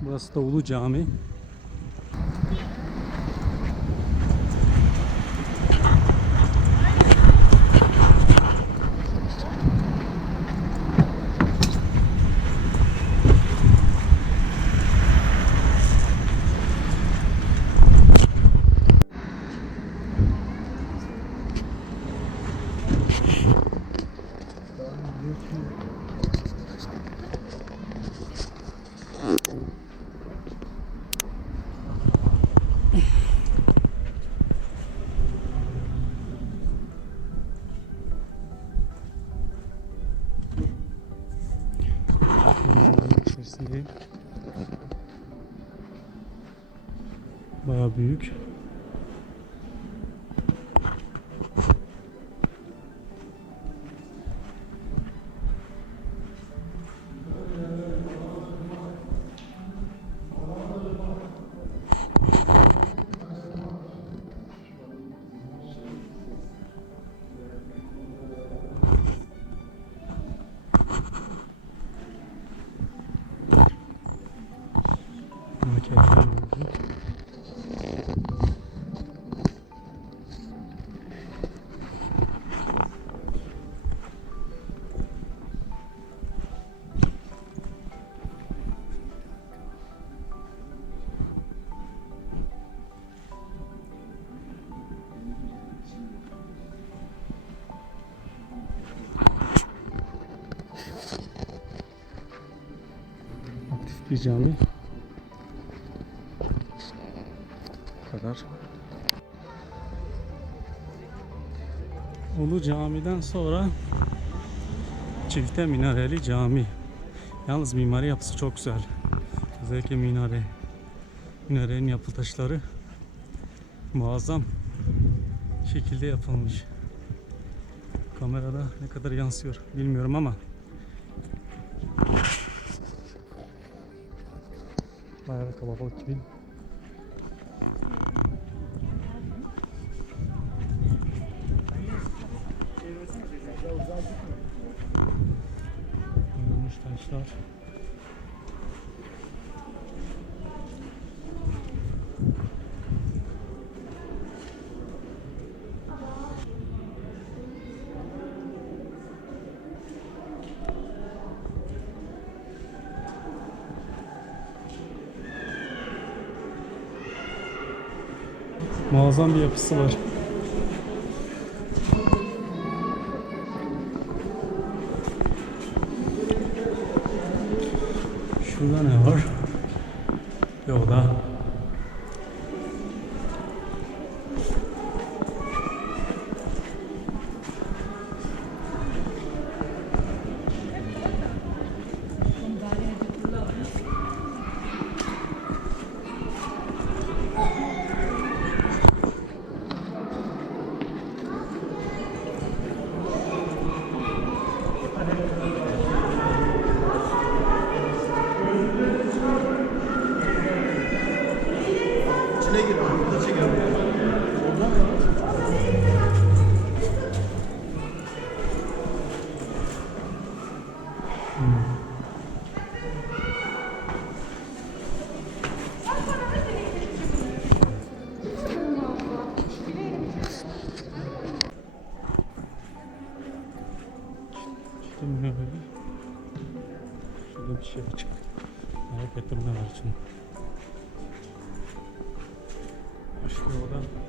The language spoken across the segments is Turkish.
Burası da Ulu Cami. Caminin Bayağı büyük. Bir cami. Bu kadar. Ulu Cami'den sonra Çifte Minareli Cami. Yalnız mimari yapısı çok güzel. Özellikle minare. Minarenin yapı taşları muazzam şekilde yapılmış. Kamerada ne kadar yansıyor bilmiyorum ama bayağı da kalabalık gibi. Muazzam bir yapısı var. İçine gir abi. Burada çek abi. Oradan mı? İşte ne böyle? Şurada bir şey açık. Merak ettim ne var şimdi. Başka oda.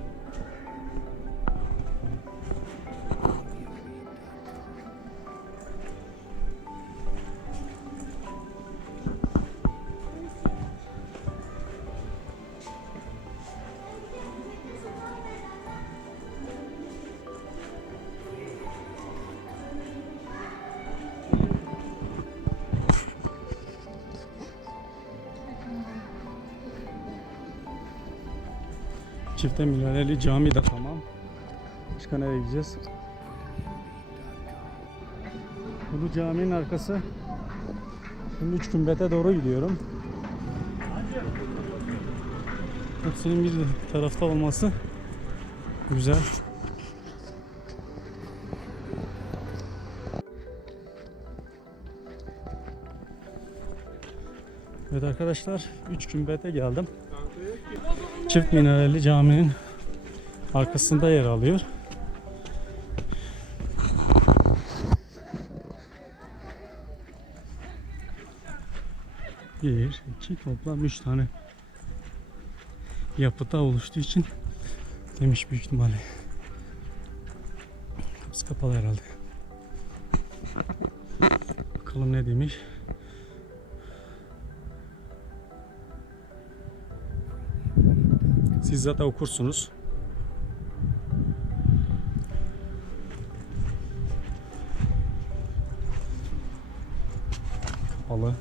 Çifte minareli cami de tamam. Başka nereye gideceğiz? Ulu caminin arkası. Şimdi üç kümbete doğru gidiyorum. Hepsinin bir tarafta olması güzel. Evet arkadaşlar 3 gümbete geldim. Çift minareli caminin arkasında yer alıyor. Bir, iki, toplam üç tane yapıda oluştuğu için demiş büyük ihtimalle. Kapısı kapalı herhalde. Bakalım ne demiş. Siz zaten okursunuz. Kapalı.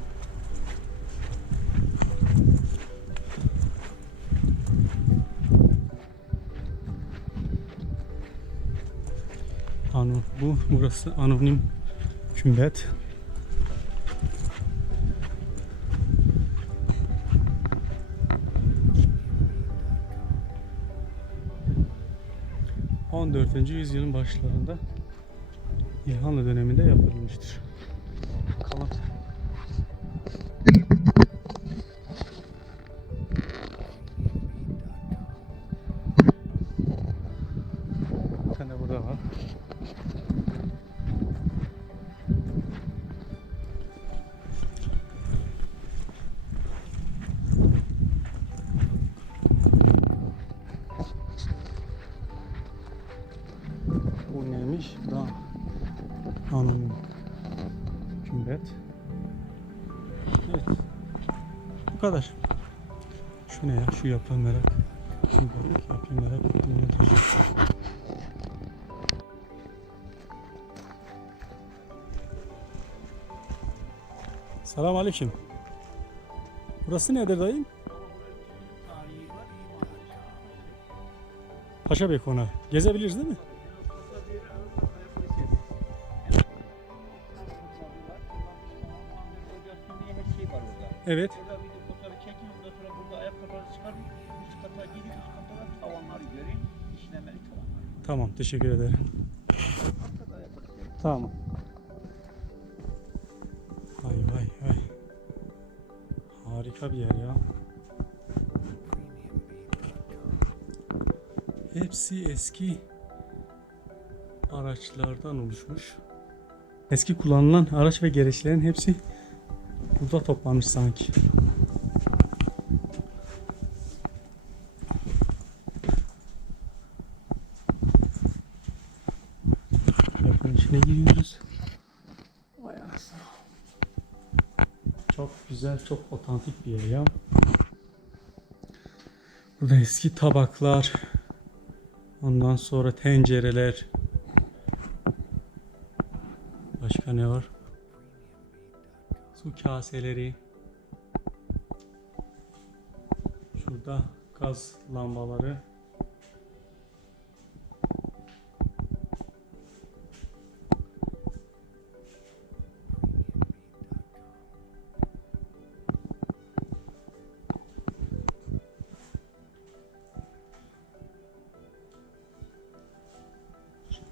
Ano, bu burası anonim kümbet. ...14. yüzyılın başlarında... ...İlhanlı döneminde yapılmıştır. Anonim kümbet. Evet. Bu kadar. Şu ne ya? Şu yapı merak. Kümbet yapı merak ettim. Nedir? Selam aleyküm. Burası nedir dayım? Paşa Bey konağı. Gezebiliriz değil mi? Evet. Orada fotoğrafı çekin, ondan sonra burada ayakkabıları çıkarın, üst kata gidin, üst kata tavanları görün, işlemeli tavanlar. Tamam. Teşekkür ederim. Tamam. Vay vay vay. Harika bir yer ya. Hepsi eski araçlardan oluşmuş. Eski kullanılan araç ve gereçlerin hepsi burada toplanmış sanki. Yapının içine giriyoruz. Vay anasını. Çok güzel, çok otantik bir yer ya. Burada eski tabaklar, ondan sonra tencereler. Başka ne var? Su kaseleri. Şurada gaz lambaları.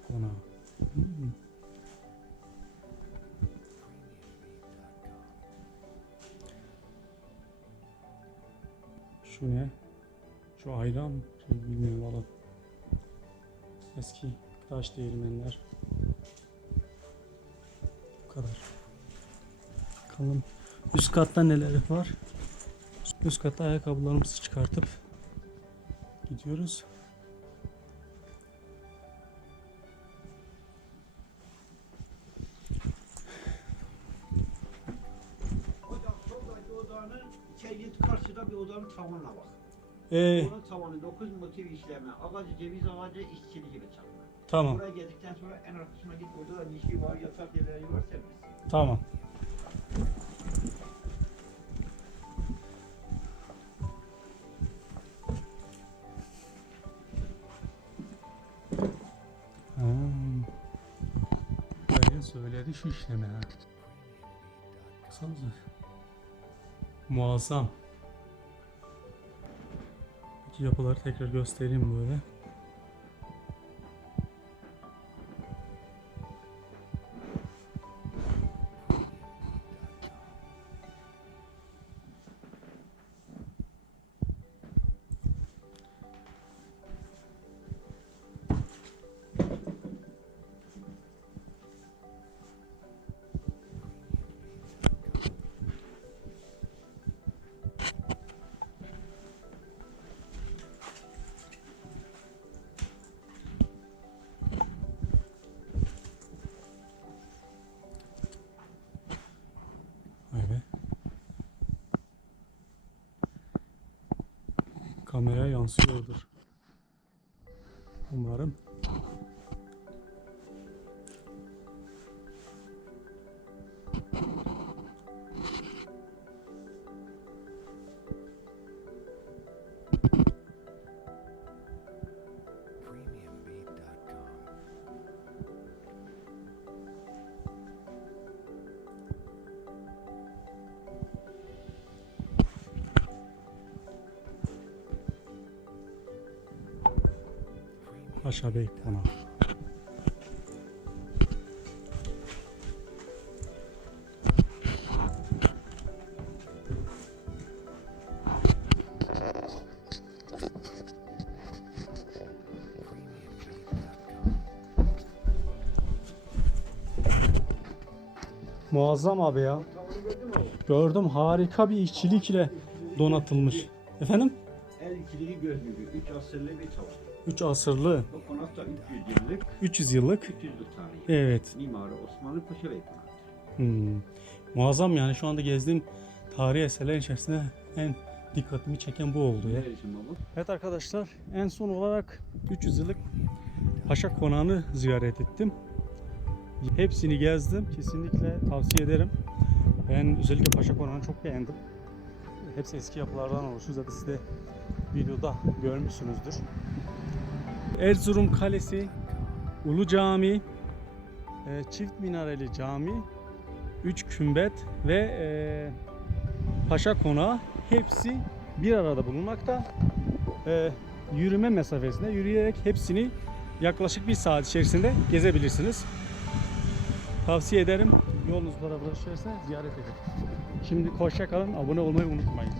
Konağı. Hmm. Şu ne? Şu ayran mı? Şey bilmiyorum valla. Eski taş değirmenler. Bu kadar. Bakalım üst katta neler var? Üst katta ayakkabılarımızı çıkartıp gidiyoruz. Bir odanın tavanına bak. Ee, Onun tavanı 9 motif işleme, ağacı, ceviz ağacı, işçili gibi çalma. tamam Buraya geldikten sonra en arkasına git, orada da şey var, yatak yerleri var, serbest. tamam. Dayı söyledi şu işlemi ha. Baksanıza. Muazzam. Yapıları tekrar göstereyim böyle. Kameraya yansıyordur. Umarım. Paşa Bey Konağı. Muazzam abi ya. Gördüm harika bir işçilik ile donatılmış. Efendim? El ikiliği gözlüğü. 3 asırlı bir tavan. 3 asırlı, Bu konak da 300 yıllık, 300 yıllık. 300 yıllık tarihi. Evet. Mimarı Osmanlı Paşa Bey konağı. Hmm. Muazzam yani şu anda gezdiğim tarihi eserlerin içerisinde en dikkatimi çeken bu oldu ya. Evet arkadaşlar en son olarak 300 yıllık Paşa Konağı'nı ziyaret ettim. Hepsini gezdim. Kesinlikle tavsiye ederim. Ben özellikle Paşa Konağı'nı çok beğendim. Hepsi eski yapılardan oluşuyor. Zaten siz de videoda görmüşsünüzdür. Erzurum Kalesi, Ulu Cami, e, Çift Minareli Cami, 3 kümbet ve e, Paşa Konağı hepsi bir arada bulunmakta. E, yürüme mesafesinde yürüyerek hepsini yaklaşık bir saat içerisinde gezebilirsiniz. Tavsiye ederim. Yolunuz bana düşerse ziyaret edin. Şimdi hoşça kalın. Abone olmayı unutmayın.